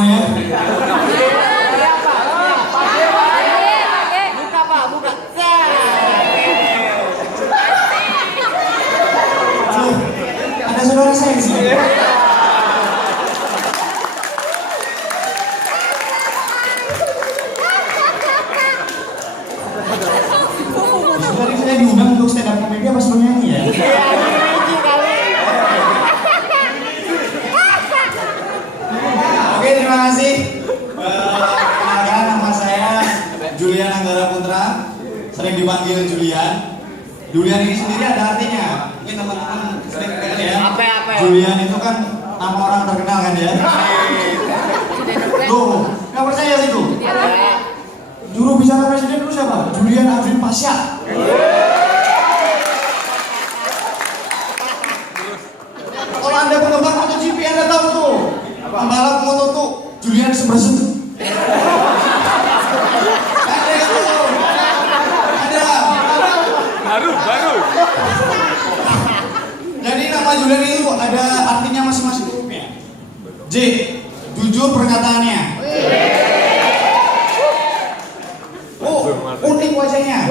semuanya. Buka Pak, buka. Ada saudara saya di sini. Tadi saya diundang untuk stand up comedy apa sebelum nyanyi ya? Oke, terima kasih. Perkenalkan, nama saya Julian Anggara Putra, sering dipanggil Julian. Julian ini sendiri ada artinya. Mungkin teman-teman sering dengar ya. Apa? Julian itu kan nama orang terkenal kan ya. Tuh, nggak percaya sih tuh. Juru bicara presiden dulu siapa? Julian Afrin Pasha. Kalau Anda penggemar MotoGP, Anda tahu tuh. Pembalap moto tuh Julian Semersen. Ada itu. Ada. Baru. Jadi nama Julian itu ada artinya masing-masing hurufnya. J, jujur perkataannya. Oh, unik wajahnya.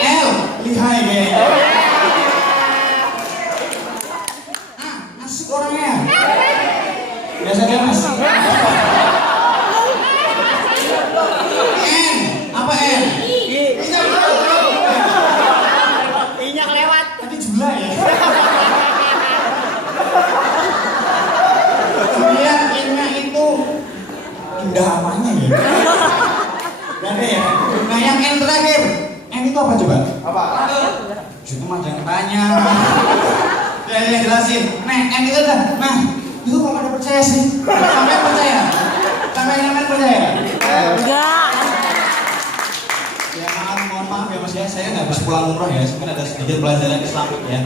L, lihai kayaknya. Asik orangnya. Biasa dia mas. N, apa N? I-nya kelewat. Tadi Jula ya. Kemudian N-nya itu indah apanya ya? Gak ada ya? Nah yang N terakhir, N itu apa coba? Apa? Itu mah jangan tanya. Ya jelasin. Nah N itu dah. Nah itu kok pada percaya sih? Sampai percaya? Sampai namanya percaya? Enggak. Ya mohon maaf ya mas ya, saya nggak bisa pulang umroh ya, mungkin ada sedikit pelajaran Islam ya.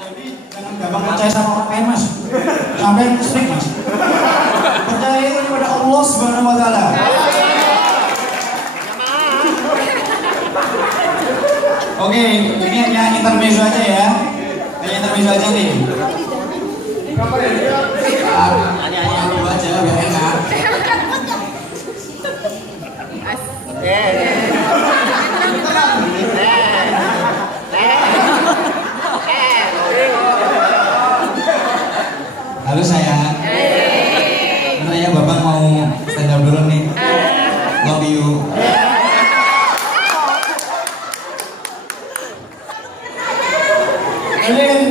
Jadi jangan gampang percaya sama orang lain mas, sampai musyrik mas. Percaya itu kepada Allah Subhanahu Wa Taala. Oke, ini hanya intermezzo aja ya, hanya intermezzo aja nih. Hanya dulu aja biar enak. Halo sayang. Bentar ya, Bapak mau stand up dulu nih. Love you.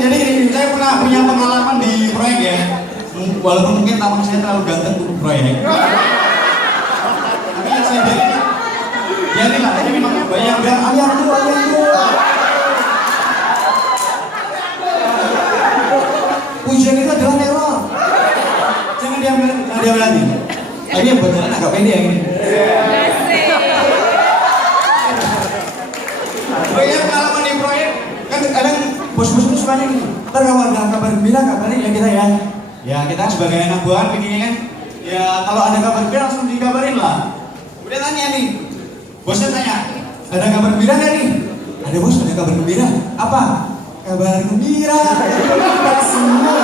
Jadi saya pernah punya pengalaman di proyek ya. Walaupun mungkin tamang saya terlalu ganteng untuk proyek. Tapi yang saya bilang ya nih lah, ini memang banyak bilang ayam tuh. Pujian itu adalah teror. Jangan diambil lagi. Ini yang berjalan agak pede ya ini. Banyak pengalaman di proyek. Kan kadang bos-bos itu sukanya gitu. Ntar kalau ada kabar gembira kabarin ya kita ya. Ya kita sebagai anak buah bikinnya kan. Ya kalau ada kabar gembira langsung dikabarin lah. Udah tanya nih. Bosnya tanya, ada kabar gembira nggak nih? Ada bos, ada kabar gembira. Apa? Kabar gembira. Kita semua.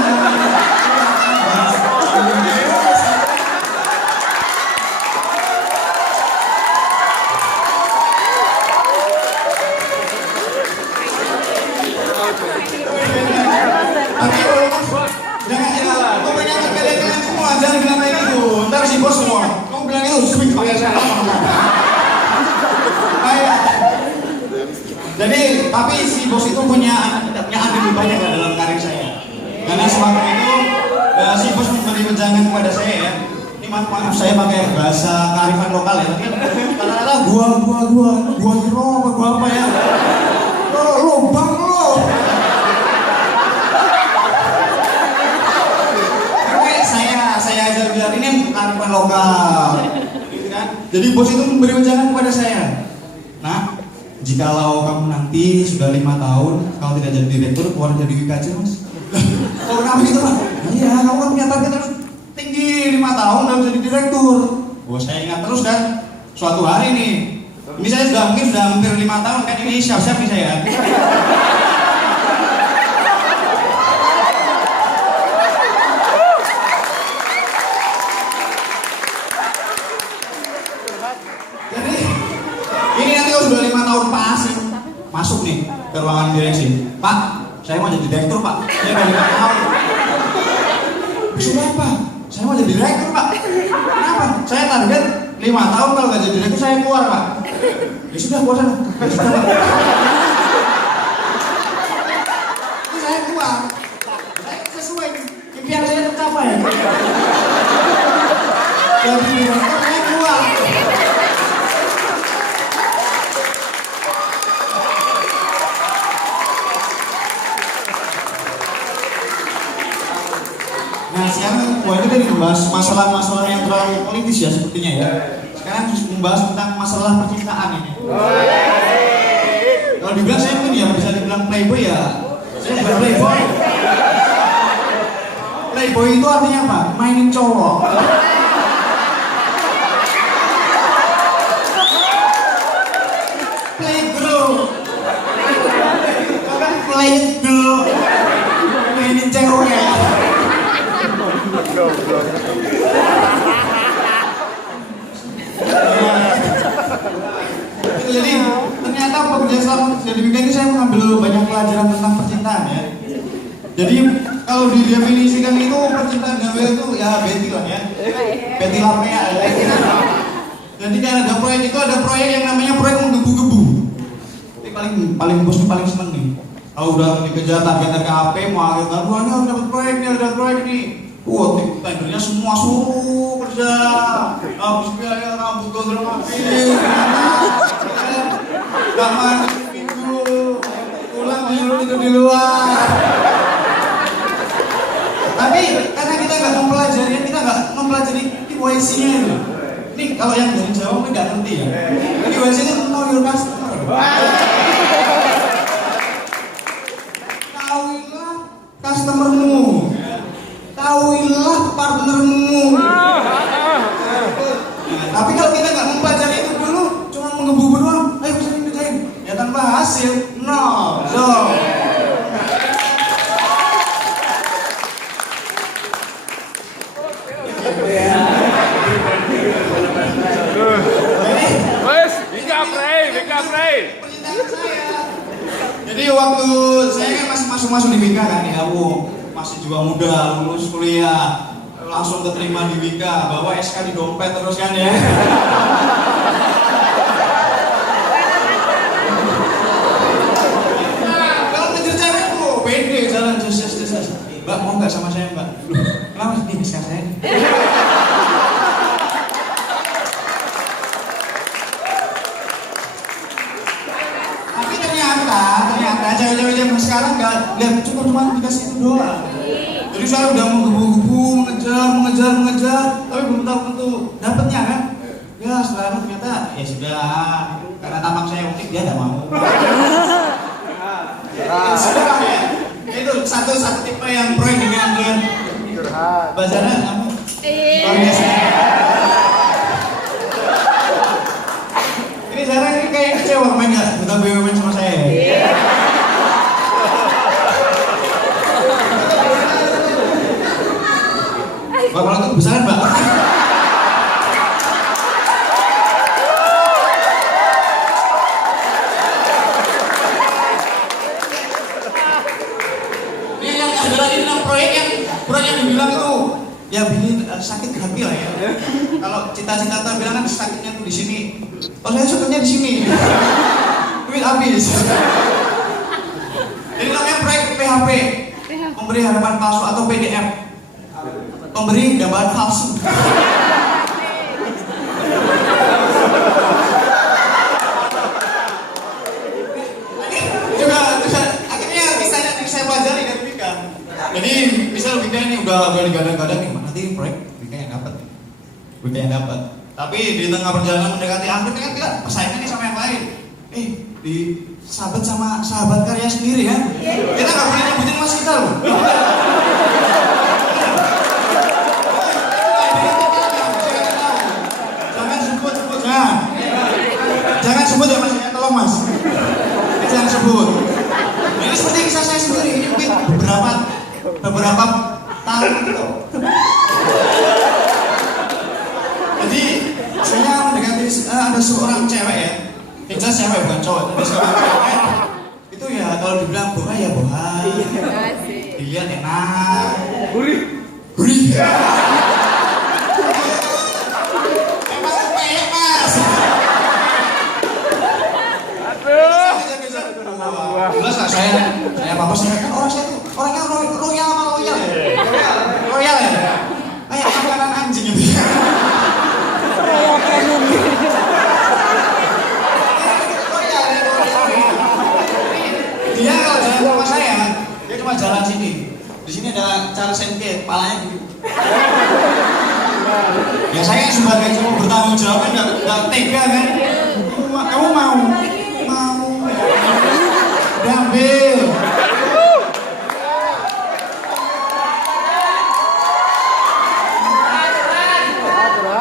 Kalian semua jangan bilang kayak gitu. Ntar si bos semua. Kamu bilang itu sweet kayak jadi, tapi si bos itu punya andil banyak dalam karir saya. Karena sewaktu itu si bos memberi wejangan kepada saya ya. Ini maaf saya pakai bahasa kearifan lokal ya. Kata-kata gua hero apa gua apa ya? Lo bang lo. Saya aja bilang ini kearifan lokal, gitu kan? Jadi bos itu memberi wejangan kepada saya. Nah, jikalau kamu nanti sudah 5 tahun, kalau tidak jadi direktur, keluar jadi WKJ mas. Kalau kamu gitu mas, iya kamu kan punya target terus tinggi 5 tahun dan jadi direktur. Bos saya ingat terus kan, suatu hari nih, ini saya sudah hampir 5 tahun kan ini siap-siap nih saya. masuk nih ke ruangan direksi. Pak, saya mau jadi direktur Pak. Saya nggak tahu. Sudah Pak, saya mau jadi direktur Pak. Kenapa? Saya target 5 tahun kalau nggak jadi direktur saya keluar Pak. Ya sudah keluar sana. Ya sudah Pak. Itu saya keluar. Saya sesuai impian saya tercapai. Jadi direktur saya keluar. Nah sekarang itu tadi membahas masalah-masalah yang terlalu politis ya sepertinya ya. Sekarang harus membahas tentang masalah percintaan ini. Kalau dibilang saya mungkin ya bisa dibilang playboy ya. Saya bukan playboy. Playboy itu artinya apa? Mainin cowok. Playgirl. Kan playgirl. Mainin cewek. Jadi ternyata pekerjaan selama jadi bikin ini saya mengambil banyak pelajaran tentang percintaan ya. Jadi kalau didefinisikan itu percintaan gawe itu ya beti lah ya. Beti lapea ya. Jadi kan ada proyek yang namanya proyek menggebu-gebu. Ini paling bos paling seneng nih. Kalau udah dikejar target HP mau akhir tahun ini harus dapat proyek nih. Wah, tendernya semua suruh kerja, habis biaya rambut gondrong api, kamar minggu, pulang tidur di luar. Tapi karena kita nggak mempelajari KYC-nya itu. Ini kalau yang dari Jawa nggak ngerti ya. KYC itu know your customer. Tahuilah customermu. Tahuilah partnermu. Tapi kalau kita nggak mempelajari itu dulu, cuma menggebu-gebu doang, ayo bisa dikerjain, ya tanpa hasil, no. So. Wes, Bika Play. Jadi waktu saya kan masih masuk di Wika kan ya, masih juga muda, lulus kuliah, langsung keterima di Wika, bawa SK di dompet terus kan ya. Nah, kalau ngejar cewek pede jalan jes. Mbak mau nggak sama saya Mbak? Kenapa sih bisa saya? Tapi ternyata cewek-cewek zaman sekarang nggak cukup cuma dikasih itu doang. Jadi saya udah menggebu-gebu, mengejar, tapi belum tahu tentu dapatnya kan? Ya setelah ternyata ya sudah, karena tamak saya unik dia nggak mau. Sudah ya, itu satu tipe yang proyek dengan Bazana kamu luar biasa. Ini sekarang ini kayak kecewa main nggak? Bukan BUMN sama saya. Mbak, kalau itu kebesaran Mbak. Ini yang ada lagi tentang proyek yang dibilang itu ya bikin sakit hati lah ya. Kalau cita-cita bilang kan sakitnya tuh di sini. Oh saya sukanya di sini. Duit habis. Jadi namanya proyek PHP, memberi harapan palsu atau PDF. Pemberi gambaran palsu. juga akhirnya kisahnya saya pelajari dari Wika. Jadi misal Wika ini udah digadang-gadang nih, nanti proyek Wika yang dapat. Tapi di tengah perjalanan mendekati akhir kan kita persaingan nih sama yang lain. Di sahabat karya sendiri ya. Kita nggak boleh nyebutin mas kita loh. Jangan sebut ya mas, tolong mas. Jangan sebut. Ini seperti kisah saya sendiri. Ini mungkin beberapa tahun itu. Jadi saya mendekati ada seorang cewek ya. Kita cewek bukan cowok. Ada seorang cewek kalau dibilang boha ya boha. Dilihat enak. Gurih. Gurih. Emang peyek mas. Aduh. Jelas lah saya apa saya kan saya tuh orangnya royal sama loyal ya. Royal ya. Kayak makanan anjing itu. Dia kalau jalan sama saya, dia cuma jalan sini. Di sini ada cara sengke, palanya gitu. Ya saya sebagai cowok bertanggung jawab kan nggak tega kan. Kamu mau ambil.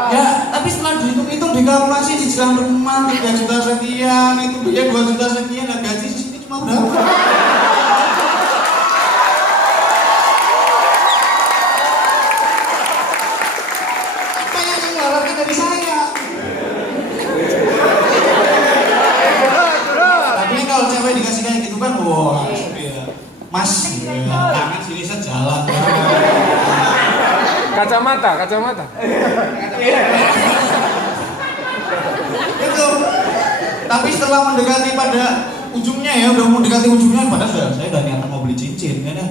Ya, tapi setelah dihitung-hitung dikalkulasi cicilan rumah 3 juta sekian, itu dia 2 juta sekian, dan gaji di sini cuma berapa? Apa yang mengeluarkan dari saya? Tapi kalau cewek dikasih kayak gitu kan, wah, mas, tangan sini sejalan. Kacamata. Gitu. Tapi setelah mendekati pada ujungnya ya, udah mau mendekati ujungnya, padahal saya udah niatan mau beli cincin, ya kan?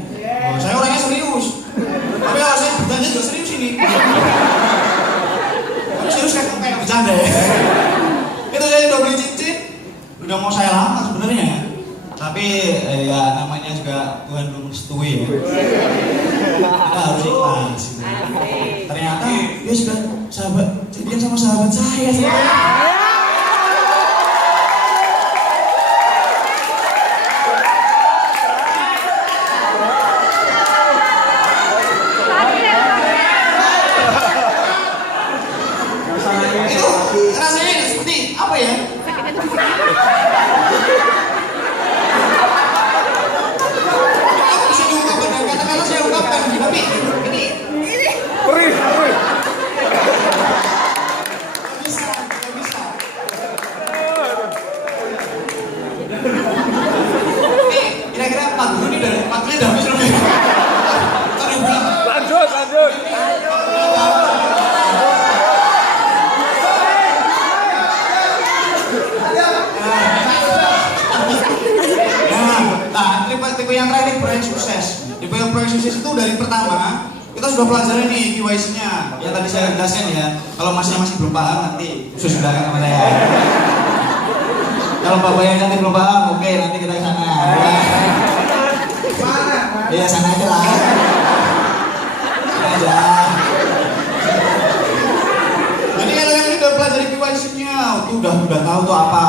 Saya orangnya serius. Tapi kalau saya bertanya juga serius ini. Tapi serius kayak bercanda ya. Itu saya udah beli cincin, udah mau saya lamar sebenarnya. Tapi ya namanya juga Tuhan belum merestui ya. Kita harus ikhlas. Ternyata dia sudah jadian sama sahabat saya. Itu rasanya seperti apa ya? Aku bisa diungkapkan dengan kata-kata saya ungkapkan, tapi ini Perih. nggak bisa. Kira-kira 40 ini dari 40 udah habis lebih. Tadi bilang Lanjut. tipe yang terakhir proyek sukses. Tipe yang proyek sukses itu dari pertama kita sudah pelajari nih KYC-nya yang tadi saya jelaskan ya. Kalau masnya masih belum paham nanti khusus silakan sama saya. Kalau bapaknya nanti belum paham, oke nanti kita ke sana. Iya sana aja lah. Sana aja. Jadi kalau yang ini udah pelajari KYC-nya, itu udah tahu tuh apa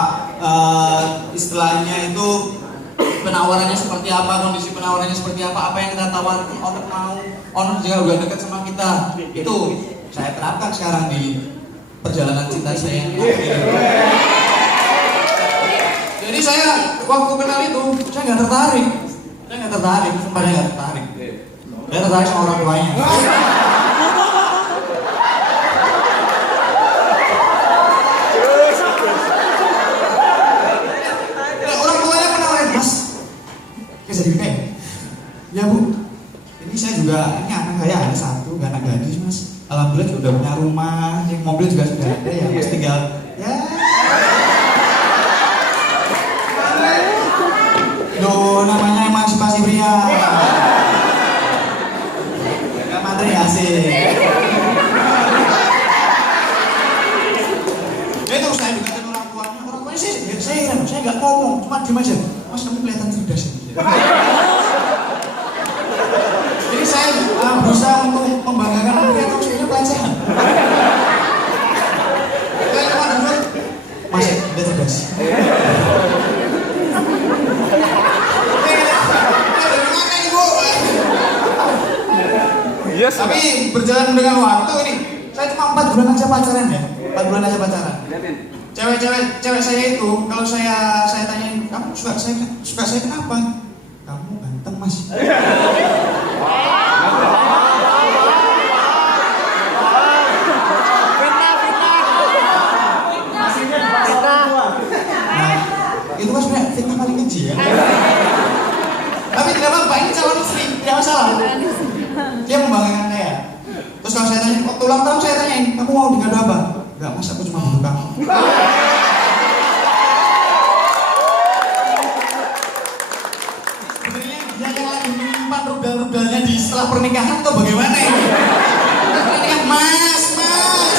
istilahnya itu. Penawarannya seperti apa, kondisi penawarannya seperti apa yang kita tawarkan, owner mau, owner juga udah dekat sama kita. Itu saya terapkan sekarang di perjalanan cinta saya. Jadi saya waktu kenal itu, saya nggak tertarik, sumpah saya nggak tertarik. Saya tertarik sama orang tuanya. Jadi kayak, ya bu, ini saya juga, ini anak saya ada satu, anak gadis mas. Alhamdulillah juga udah punya rumah, yang mobil juga sudah ada ya, mas tinggal, ya. Loh, namanya emansipasi pria. Gak materi asik. Itu saya dikatain orang tuanya sih, saya nggak ngomong, cuma diem aja. Mas kamu kelihatan cerdas ini. Jadi saya berusaha untuk membanggakan mereka atau sebenarnya pelecehan. Saya cuma dulu, Mas dia cerdas. Yes. Tapi berjalan dengan waktu ini, saya cuma 4 bulan aja pacaran ya, 4 bulan aja pacaran. Cewek saya itu kalau saya tanyain kamu suka saya kenapa? Kamu ganteng mas. Nah, itu kan sebenarnya fitnah paling kecil ya. Tapi tidak apa-apa, ini calon istri, tidak masalah. Dia membanggakan saya. Terus kalau saya tanya, waktu ulang tahun saya tanyain, kamu mau dikado apa? Enggak mas, aku cuma butuh kamu. Sebenarnya dia yang lagi menyimpan rudal-rudalnya di setelah pernikahan atau bagaimana ini? Pernikahan, mas. Nah,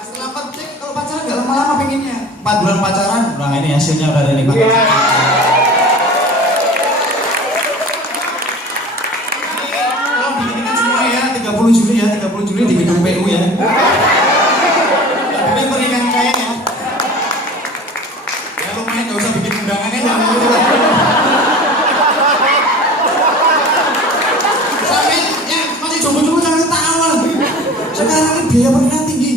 setelah cek, kalau pacaran nggak lama-lama pengennya. 4 bulan pacaran, nah ini hasilnya udah ada nih Pak. Tolong dikirimkan semua ya, 30 Juli ya, 30 Juli di gedung PU ya. Ini pernikahan kaya ya. Ya lumayan, nggak usah bikin undangannya, jangan gitu lah. Sampai yang masih jomblo-jomblo jangan ketawa. Sekarang ini biaya pernikahan tinggi.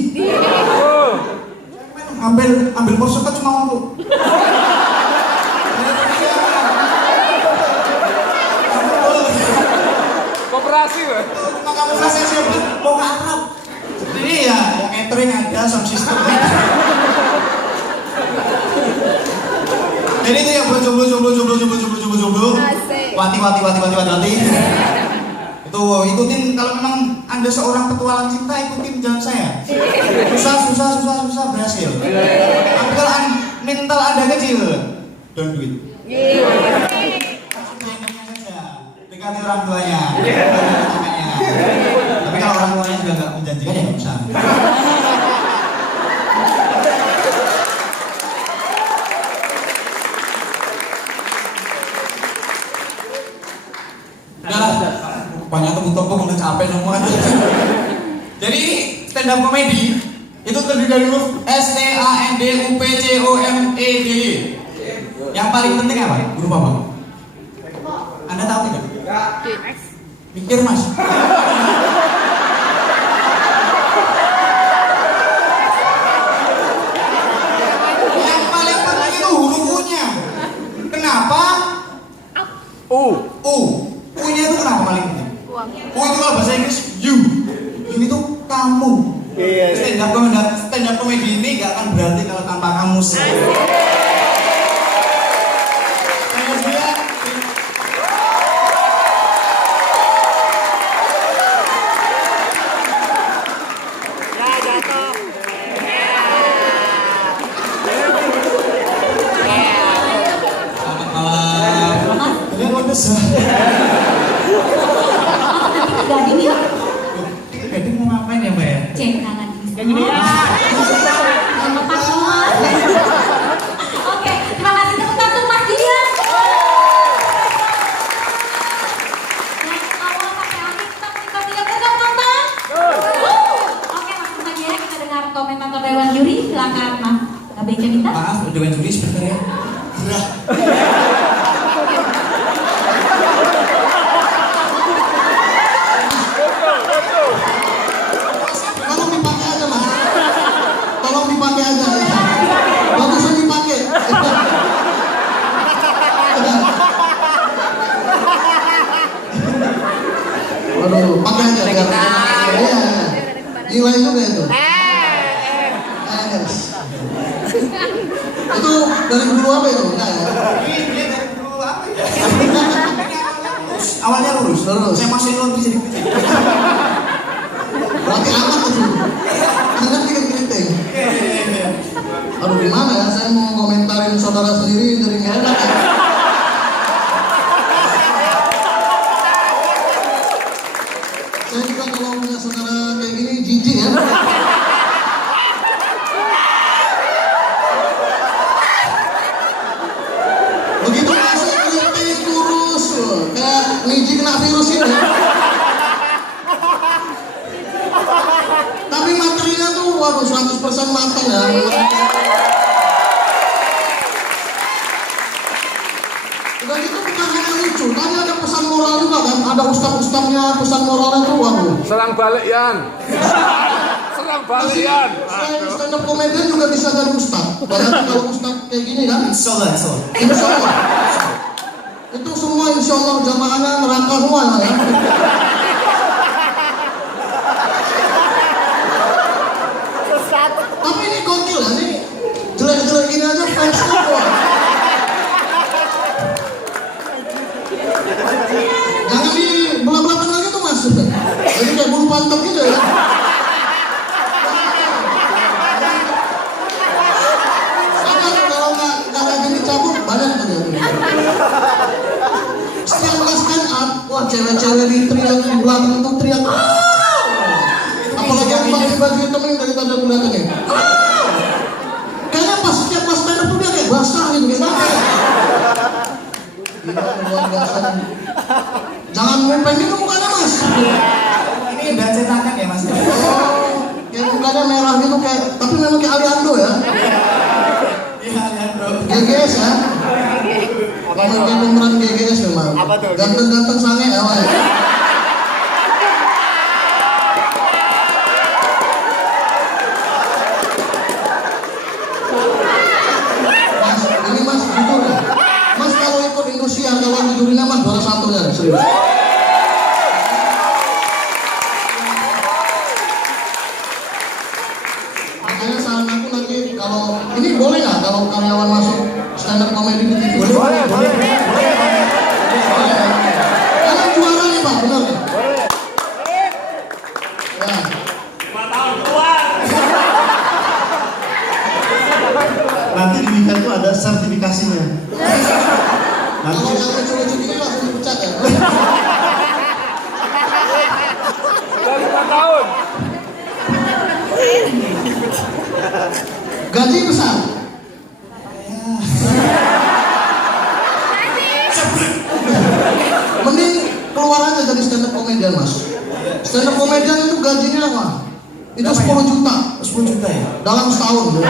Ambil porsi kan cuma untuk Koperasi, Pak. cuma kamu kasih siapa mau ke Arab. Jadi ya yang catering ada, sound system ada. Jadi itu yang buat jomblo. Wati. Itu ikutin kalau memang Anda seorang petualang cinta, ikutin jalan saya. Susah berhasil. Tapi kalau mental Anda kecil, don't do it. Dekati orang tuanya, tapi kalau orang tuanya juga nggak menjanjikan ya nggak usah. Udah, banyak tepuk-tepuk udah capek semua. Jadi stand up comedy itu terdiri dari huruf STANDUPCOMEDY. Yang paling penting apa? Huruf apa? Anda tahu tidak? Pikir mas. Yang paling penting itu huruf U-nya. Kenapa? U-nya itu kenapa paling penting? U itu kalau bahasa Inggris you. Ini tuh kamu. Stand up comedy ini gak akan berarti kalau tanpa kamu sih. Gading ya? Gading mau ngapain ya mbak ya? Cek kanan ini. Sama Pak Mas. Oke, terima kasih tepuk tangan untuk Mas Gideon. Yang awal pakai angin, kita tidak pegang nonton. Oke, langsung saja ya kita dengar komentator Dewan Juri. Silakan Mas KBC kita. Maaf, Dewan Juri sebentar ya. Gerah. Tolong dipakai aja mas. Tolong dipakai aja. Bagusnya dipakai. Waduh, pakai aja biar. Iya. Nilai juga itu. Itu dari guru apa itu? Enggak ya? Ini dari guru apa ya? Awalnya lurus. Saya masih laundry jadi kecil. Berarti amat tuh. Ingat keriting. Aduh gimana ya? Saya mau komentarin saudara sendiri jadi nggak enak ya. Saya juga kalau punya saudara kayak gini jijik ya. Begitu masuk keriting kurus kayak ngiji kena virus ini. Tapi materinya tuh waduh 100% matang ya. Udah gitu bukan hanya lucu, tadi ada pesan moral juga kan. Ada ustaz-ustaznya pesan moralnya tuh waduh. Serang balik Yan. Serang balik Yan. Selain stand up komedian juga bisa jadi ustaz. Bayangin kalau ustaz kayak gini kan. Insyaallah. Itu semua insyaallah jamaahnya neraka semua ya. Tapi ini gokil ya, cewek-cewek di teriak di belakang tuh teriak. Apalagi yang pakai baju hitam ini dari tanda kelihatannya. Kayaknya pas setiap pas stand up tuh dia kayak basah gitu gimana? Gila luar biasa. Jangan ngepeng gitu mukanya mas. Ini udah cetakan ya mas? Oh, kayak mukanya merah gitu kayak, tapi memang kayak Aliando ya. Iya lihat bro. GGS ya. Memang kayak pemeran GGS memang. Apa tuh? Ganteng-ganteng sange ya. Wak. Mas, ini mas jujur ya. Mas kalau ikut Indosiar kalau jujurinnya mas juara satunya serius. Makanya saran aku nanti kalau ini boleh nggak kalau karyawan masuk stand up comedy di TV? Boleh. Karena juara nih pak, benar nih. Ya. Nanti di weekend itu ada sertifikasinya. Nanti Kalau yang lucu-lucu gini langsung dipecat ya. Udah 5 tahun. Gaji besar. Mending keluar aja jadi stand up comedian mas. Stand up comedian itu gajinya apa? Itu 10 juta 10 juta ya? dalam setahun.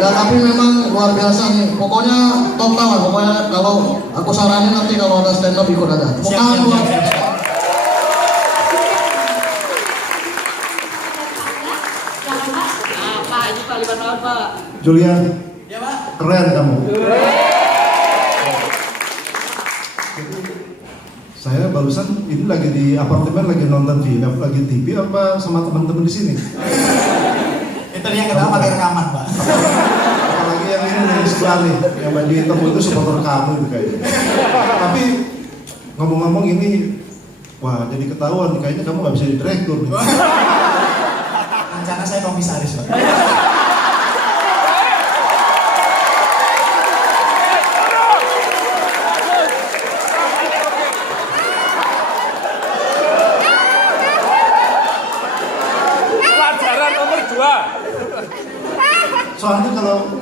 Ya tapi memang luar biasa nih. Pokoknya total lah. Pokoknya kalau aku saranin nanti kalau ada stand up ikut aja. Pokoknya luar biasa. Pak, ini Pak 5 tahun Pak. Julian, Ya pak. keren kamu. Saya barusan ini lagi di apartemen lagi nonton film, lagi TV apa sama teman-teman di sini. Itu yang ketawa pakai rekaman pak. Apalagi yang ini nih sebelah nih, yang baju hitam itu supporter kamu itu kayaknya. Tapi ngomong-ngomong ini, wah jadi ketahuan kayaknya kamu nggak bisa jadi direktur nih. Rencana saya komisaris pak. Pelajaran nomor 2. Soalnya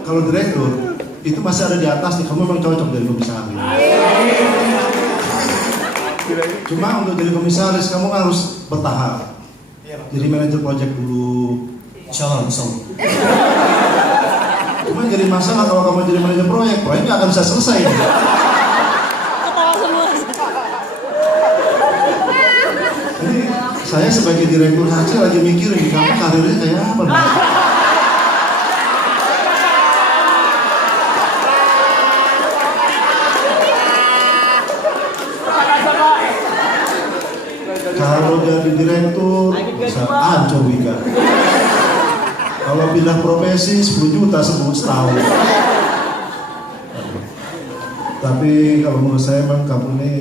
kalau direktur itu masih ada di atas nih, kamu memang cocok jadi komisaris. Cuma untuk jadi komisaris kamu harus bertahap. Iya pak. Jadi manajer project dulu. Insya Allah. Cuma jadi masalah kalau kamu jadi manajer proyek nggak akan bisa selesai. Ketawa semua. Jadi saya sebagai direktur HC lagi mikirin kamu karirnya kayak apa nih? Kalau jadi direktur bisa ancur Wika. Kalau pindah profesi 10 juta setahun. Tapi kalau menurut saya memang kamu ini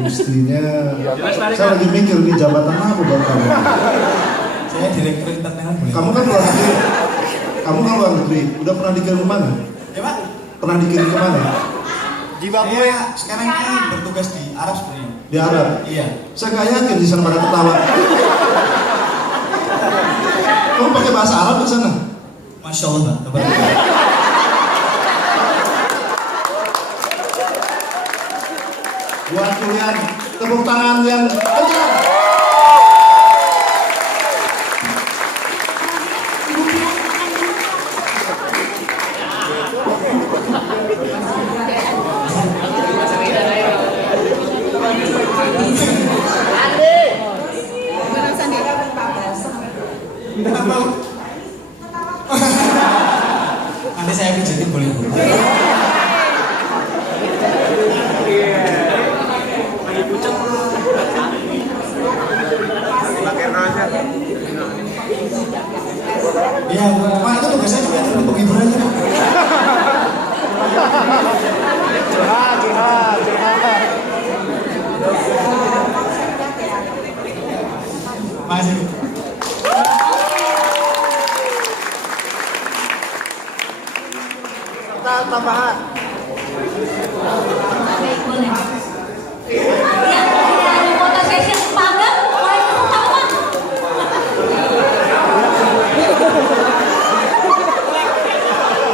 mestinya, saya lagi mikir di jabatan apa buat kamu. Saya direktur internal boleh. Kamu kan luar negeri. Kamu kan luar negeri. Udah pernah dikirim ke mana? Ya pak. Pernah dikirim ke mana? Di Papua sekarang ini bertugas di Arab sebenarnya. Di Arab. Iya. Saya nggak yakin di sana pada ketawa. Kamu pakai bahasa Arab di sana? Masya Allah pak. Tabarak. Buat Julian, tepuk tangan yang kencang. Nanti saya pijetin boleh bu. Iya, Pak, itu tugas saya juga untuk hiburan aja. Makasih. Kita tambahan.